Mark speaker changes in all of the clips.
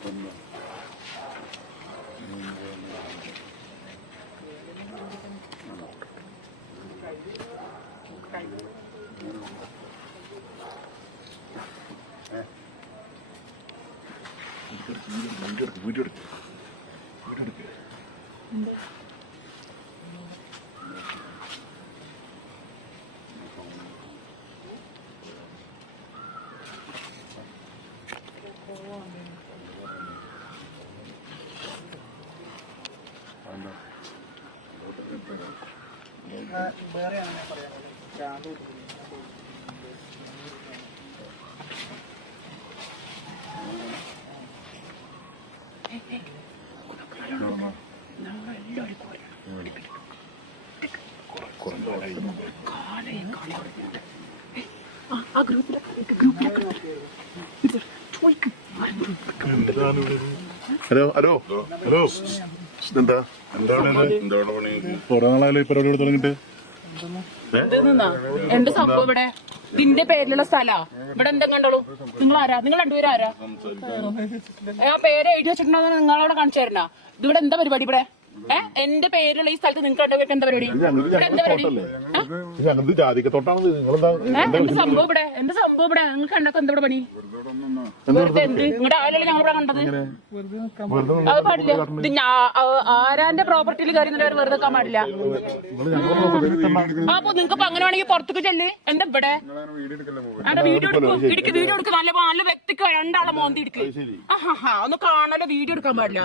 Speaker 1: ഇരുപത്തൊന്ന്
Speaker 2: വീഡിയോ എടുക്കും വീഡിയോ എടുക്കും വീഡിയോ എടുക്കും
Speaker 3: വേറെ അങ്ങനെ പറയാനുള്ളത്
Speaker 4: ആ ഗ്രൂപ്പിലെ ഗ്രൂപ്പിലെ ചോദിക്കും എന്താണ്
Speaker 2: ഇവിടെ ഹലോ ഹലോ. ഹലോ. എന്താ? എന്താണ് കുറെ നാളായാലും ഈ പരിപാടി തുടങ്ങിട്ട്
Speaker 4: എന്റെ സംഭവം ഇവിടെ? ഇതിന്റെ പേരിലുള്ള സ്ഥലാ? ഇവിടെ എന്തെങ്കിലും കണ്ടോളൂ? നിങ്ങൾ ആരാ നിങ്ങൾ രണ്ടുപേരും ആരാ? ആ പേര് എഴുതി വെച്ചിട്ടുണ്ടോ നിങ്ങളവിടെ കാണിച്ചു തരണ? ഇവിടെ എന്താ പരിപാടി ഇവിടെ? എന്റെ പേരിലുള്ള ഈ സ്ഥലത്ത് നിങ്ങൾക്ക് രണ്ടുപേർക്ക് എന്താ പരിപാടി? ഇവിടെ എന്താ പരിപാടി?
Speaker 2: ഞങ്ങൾക്ക് ജാതിക്കത്തോട്ടാണ് നിങ്ങളെന്താ?
Speaker 4: എന്ത് സംഭവം ഇവിടെ? എന്റെ സംഭവം ഇവിടെ? നിങ്ങൾക്ക് കണ്ടൊക്കെ എന്താ ഇവിടെ പണി? വെറുതെ എന്ത് നിങ്ങളുടെ ആരല്ലേ ഞങ്ങൾ കണ്ടത്? അത് പാടില്ല. ഇത് ഞാ- ആ- ആരാന്റെ പ്രോപ്പർട്ടിയിൽ കയറി നിന്നവർ വെറുതെ വെക്കാൻ പാടില്ല. ആ അപ്പൊ നിങ്ങൾക്ക് അങ്ങനെ വേണമെങ്കിൽ പുറത്തേക്ക് ചെല്ല്. എന്താ ഇവിടെ? അവിടെ വീഡിയോ എടുക്കും. ഇടിക്ക് വീഡിയോ എടുക്കും. നല്ല നല്ല വ്യക്തിക്ക് രണ്ടാളെ മോന്തി ഇടുക്ക്. ആഹാ ഒന്ന് കാണാലോ വീഡിയോ എടുക്കാൻ പാടില്ല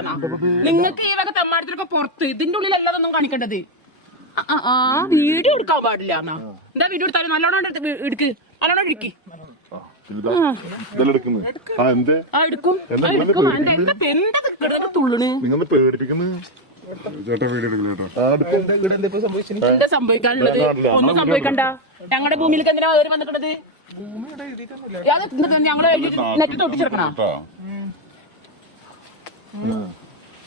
Speaker 4: നിങ്ങൾക്ക് ഈ വക തമ്മാടത്തിലൊക്കെ പുറത്ത് ഇതിന്റെ ഉള്ളിൽ അല്ലാതൊന്നും കാണിക്കേണ്ടത്. ആ, വീഡിയോ എടുക്കാൻ പാടില്ല എന്നാ. എന്താ വീഡിയോ എടുത്താലും നല്ലോണം എടുക്ക്. നല്ലോണം എടുക്കി. എന്താ? സംഭവിക്കാനുള്ളത്? ഒന്നും സംഭവിക്കണ്ട. ഞങ്ങളുടെ ഭൂമിയിലേക്ക് എന്തിനാ കയറി വന്നിട്ടുള്ളത് ഞങ്ങൾ നെറ്റ് തൊട്ടിച്ചെടുക്കണ.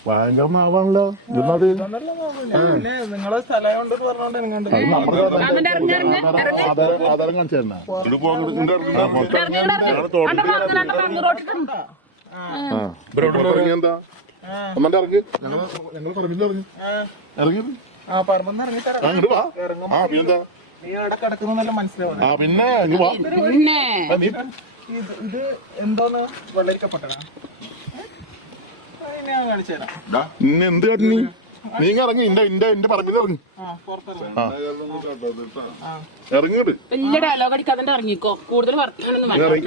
Speaker 2: ഭയങ്കര നാവാണല്ലോ ഇന്നത്
Speaker 3: പിന്നെ നിങ്ങളെ സ്ഥലം
Speaker 4: ഇറങ്ങി
Speaker 2: ആധാരം എന്താ? ഒന്നാണ്ട് പറമ്പിൽ ഇങ്ങോട്ട് വാ. ആ പിന്നെന്താ ആ പിന്നെ വാ.
Speaker 3: ഇത് ഇത് എന്തോന്ന്? വെള്ളരിക്കപ്പെട്ടതാ ഞാൻ കാണിച്ചു തരാം
Speaker 2: ഡാ, ഇന്ന് എന്ത് കാട്ടി നീ ഇറങ്ങി ഇന്റെ ഇന്റെ ഇന്റെ പറമ്പിൽ ഇറങ്ങി.
Speaker 3: ആ പുറത്തിറങ്ങി.
Speaker 2: ആ. ഇറങ്ങിട്ട്
Speaker 4: വലിയ ഡയലോഗ് അടിക്കാതെ ഇറങ്ങിക്കോ. കൂടുതൽ വർത്തമാനൊന്നും
Speaker 3: നോക്കാം.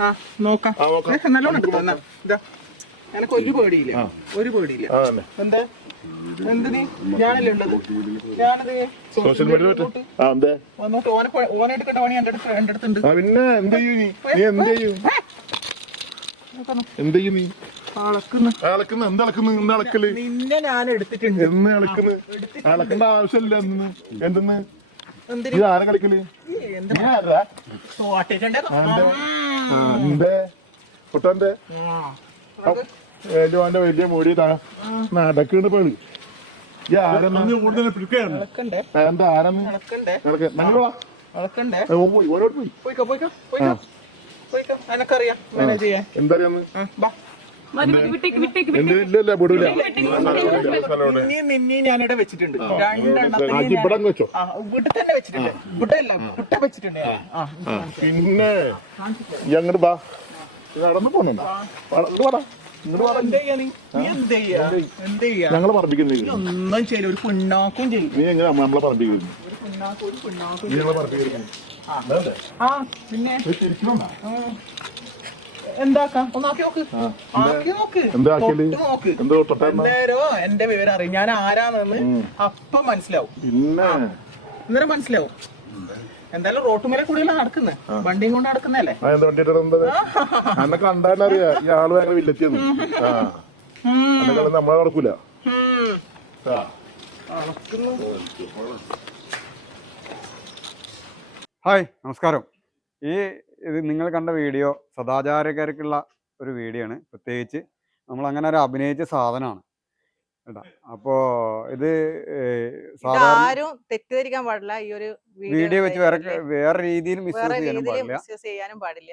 Speaker 2: ആ, നോക്കാം.
Speaker 3: നല്ലോണം എനിക്ക് ഒരു പേടിയില്ല. ഒരു പേടിയില്ല. എന്താ? എന്തിന്? ഞാനല്ലേ ഉള്ളത്. ഞാനത്
Speaker 2: സോഷ്യൽ മീഡിയ
Speaker 3: വന്നോട്ട് ഓനെ ഓനെ എടുക്കേണ്ട പണി എന്റെ അടുത്ത് എന്റെ അടുത്തുണ്ട്.
Speaker 2: ആ പിന്നെ എന്ത് ചെയ്യും നീ? നീ എന്ത് ചെയ്യും? എന്ത് ചെയ്യും നീ?
Speaker 3: നിന്നെ ഞാൻ എടുത്തിട്ടുണ്ട്.
Speaker 2: എന്ന് അളക്കുന്നു. അളക്കേണ്ട ആവശ്യമില്ല എന്തെന്ന് എന്തെന്ന്?
Speaker 3: എന്തിന്?
Speaker 2: ഇത് ആരെ കളിക്കൽ?
Speaker 3: ഈ
Speaker 2: ഏജോന്റെ വലിയ മൂടി നടക്കണ്
Speaker 3: പേൾ
Speaker 2: എന്താ ആരെന്ന് പോയി. ഓരോട് പോയി.
Speaker 3: പോയിക്കോ പോയിക്കോ പോയിക്കോ. പോയിക്കോ. എനക്കറിയാം മാനേജ് ചെയ്യാൻ. ബാ. ഞാനിവിടെ വെച്ചിട്ടുണ്ട്.
Speaker 2: ഇവിടെ
Speaker 3: തന്നെ വെച്ചിട്ടുണ്ട്. ഇവിടെ അല്ല ഇവിടെ വെച്ചിട്ടുണ്ട്
Speaker 2: പിന്നെ ഞങ്ങട് ബാ നടന്നു പോണണ്ട? ഞങ്ങളെ
Speaker 3: ഒന്നും ചെയ്യില്ല. ഒരു പുണ്ണാക്കും ചെയ്യും
Speaker 2: നീ എങ്ങനെ നമ്മളെ പറമ്പിക്കുന്നു?
Speaker 3: ഒരു പുണ്ണാക്കും ഒരു പുണ്ണാക്കും
Speaker 2: നീ ഞങ്ങളെ പറമ്പിക്കുന്നു.
Speaker 3: ആ. പിന്നെ? ആ. എന്താക്കാം? ഒന്ന് ആക്കി നോക്ക് ആക്കി നോക്ക്.
Speaker 2: എന്താ ആക്കിയത്?
Speaker 3: നോക്ക്.
Speaker 2: എന്തോ തൊട്ടാ
Speaker 3: എന്തേരോ എന്റെ വിവരം അറിയും ഞാൻ ആരാണെന്ന് അപ്പം മനസ്സിലാവും.
Speaker 2: പിന്നെ?
Speaker 3: മനസ്സിലാവും. എന്തായാലും റോട്ടുമേലെ കൂടിയല്ല നടക്കുന്നത് വണ്ടിയും കൊണ്ട് നടക്കുന്നല്ലേ
Speaker 2: എന്നെ കണ്ടാലറിയാ ഈ ആൾ ഭയങ്കര വില്ലത്തിയെന്ന് നമ്മളെ നടക്കൂല.
Speaker 5: ഹായ് നമസ്കാരം. ഈ ഇത് നിങ്ങൾ കണ്ട വീഡിയോ സദാചാരക്കാർക്കുള്ള ഒരു വീഡിയോ ആണ്. പ്രത്യേകിച്ച് നമ്മൾ അങ്ങനെ ഒരു അഭിനയിച്ച സാധനമാണ്. ഇടാം അപ്പോ ഇത്
Speaker 6: ആരും തെറ്റിദ്ധരിക്കാൻ പാടില്ല ഈ ഒരു
Speaker 5: വീഡിയോ വെച്ച് വേറെ. വേറെ രീതിയിൽ
Speaker 6: വേറെ
Speaker 5: ചെയ്യാനും പാടില്ല.
Speaker 6: മിസ്യൂസ് ചെയ്യാനും പാടില്ല.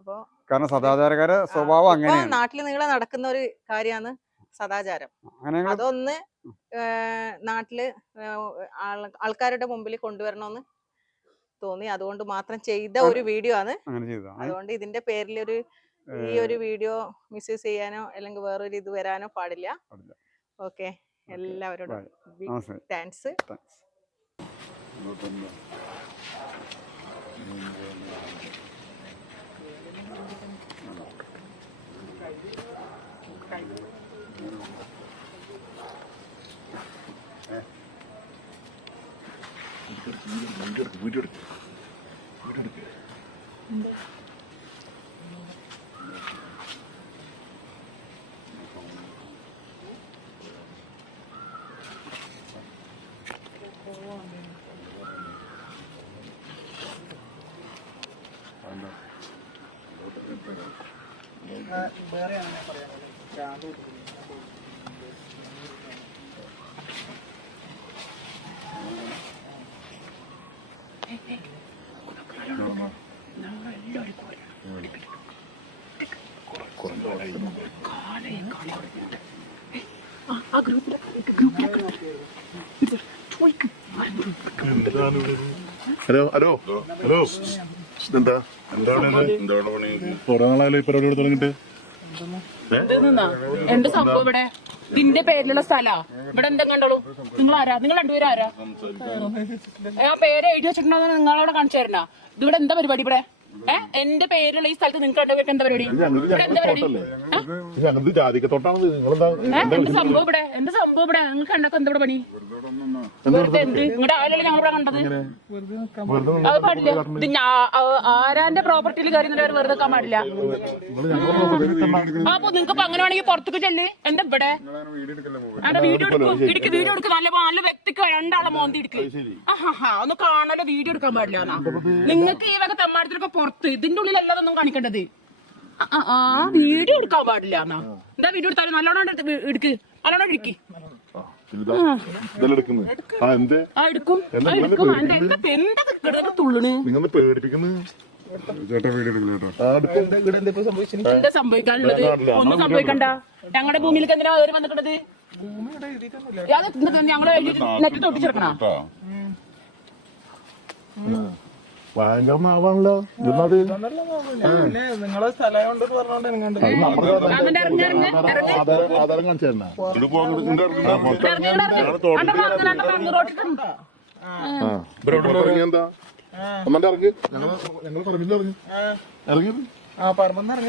Speaker 6: അപ്പൊ
Speaker 5: കാരണം സദാചാരക്കാരെ സ്വഭാവം
Speaker 6: അങ്ങനെ
Speaker 5: അങ്ങനെയാണ്.
Speaker 6: നാട്ടിൽ നിങ്ങളെ നടക്കുന്ന ഒരു കാര്യമാണ് സദാചാരം. അതൊന്ന് നാട്ടിൽ ആൾക്കാരുടെ മുമ്പിൽ കൊണ്ടുവരണമെന്ന് തോന്നി. അതുകൊണ്ട് മാത്രം ചെയ്ത ഒരു വീഡിയോ ആണ്. അതുകൊണ്ട് ഇതിന്റെ പേരിൽ ഒരു ഈ ഒരു വീഡിയോ മിസ്യൂസ് ചെയ്യാനോ അല്ലെങ്കിൽ വേറൊരു ഇത് വരാനോ പാടില്ല. ഓക്കെ. എല്ലാവരോടും താങ്ക്സ്.
Speaker 2: വീഡിയോ എടുക്ക് വീഡിയോ
Speaker 3: വേറെ അങ്ങനെ പറയാനുള്ളത് ഭ്രാന്ത് പിടിക്കുന്നു.
Speaker 2: ഹലോ ഹലോ ഹലോ എന്താ? കുറെ നാളായാലും ഈ പരിപാടി തുടങ്ങിട്ട്?
Speaker 4: എന്ത് സംഭവം ഇവിടെ? ഇതിന്റെ പേരിലുള്ള സ്ഥലാ? ഇവിടെ എന്താ കണ്ടോളൂ. നിങ്ങൾ ആരാ? നിങ്ങൾ രണ്ടുപേരും ആരാ? ഞാൻ പേര് എഴുതി വെച്ചിട്ടുണ്ടോ നിങ്ങളവിടെ കാണിച്ചു തരണ? ഇതിവിടെ എന്താ പരിപാടി ഇവിടെ? എന്റെ പേരിലുള്ള ഈ സ്ഥലത്ത് നിങ്ങൾക്ക് രണ്ടുപേർക്ക് എന്താ പരിപാടി? ഇവിടെ എന്താ പരിപാടി? ഏ?
Speaker 2: ഞങ്ങൾക്ക് ജാതിക്കത്തോട്ടാണത് നിങ്ങളെന്താ
Speaker 4: ഏ? എന്ത് സംഭവം ഇവിടെ? എന്ത് സംഭവം ഇവിടെ? നിങ്ങൾക്ക് കണ്ടൊക്കെ എന്താ ഇവിടെ പണി? വെറുതെ എന്ത്? നിങ്ങളുടെ ആരല്ലേ ഞങ്ങൾ ഇവിടെ കണ്ടത്?
Speaker 2: വെറുതെ
Speaker 4: അത് പാടില്ല. ഇത് ഞാ- ആ- ആരാന്റെ പ്രോപ്പർട്ടിയിൽ കയറി നിന്നവർ വെറുതെ വെക്കാൻ പാടില്ല. ആ, അപ്പൊ നിങ്ങൾക്ക് ഇപ്പൊ അങ്ങനെ വേണമെങ്കിൽ പുറത്തേക്ക് ചെല്ല്. എന്താ ഇവിടെ? എന്റെ വീഡിയോ എടുക്കും ഇടിക്ക് വീഡിയോ എടുക്കും. നല്ല നല്ല വ്യക്തിക്ക് രണ്ടാളെ മോന്തി ഇടുക്ക്. ആഹാ ഒന്ന് കാണാലോ വീഡിയോ എടുക്കാൻ പാടില്ല നിങ്ങൾക്ക് ഈ വക തെമ്മാടത്തിലൊക്കെ പുറത്ത് ഇതിന്റെ ഉള്ളിൽ അല്ലാതൊന്നും കാണിക്കേണ്ടത്. ആ, വീഡിയോ എടുക്കാൻ പാടില്ല എന്നാ. എന്താ വീഡിയോ എടുത്താലും നല്ലോണം എടുക്ക്. നല്ലോണം എടുക്കി.
Speaker 2: നിങ്ങൾ
Speaker 3: എന്താ?
Speaker 4: എന്താ സംഭവിക്കാനുള്ളത്? ഒന്നും സംഭവിക്കണ്ട. ഞങ്ങളുടെ ഭൂമിയിലേക്ക് എന്തിനാ കയറി വന്നിട്ടുള്ളത്? ഞങ്ങൾ നെറ്റ് തൊട്ടിച്ചെടുക്കണ?
Speaker 2: ഭയങ്കര നാവാണല്ലോ
Speaker 3: നിങ്ങളെ സ്ഥലം കൊണ്ട്
Speaker 2: ആധാരം
Speaker 4: ഇറങ്ങി.
Speaker 2: എന്താ ഇറങ്ങി പറഞ്ഞില്ല ഇറങ്ങി. ഇറങ്ങി.
Speaker 3: ആ. പറമ്പെന്ന് ഇറങ്ങി.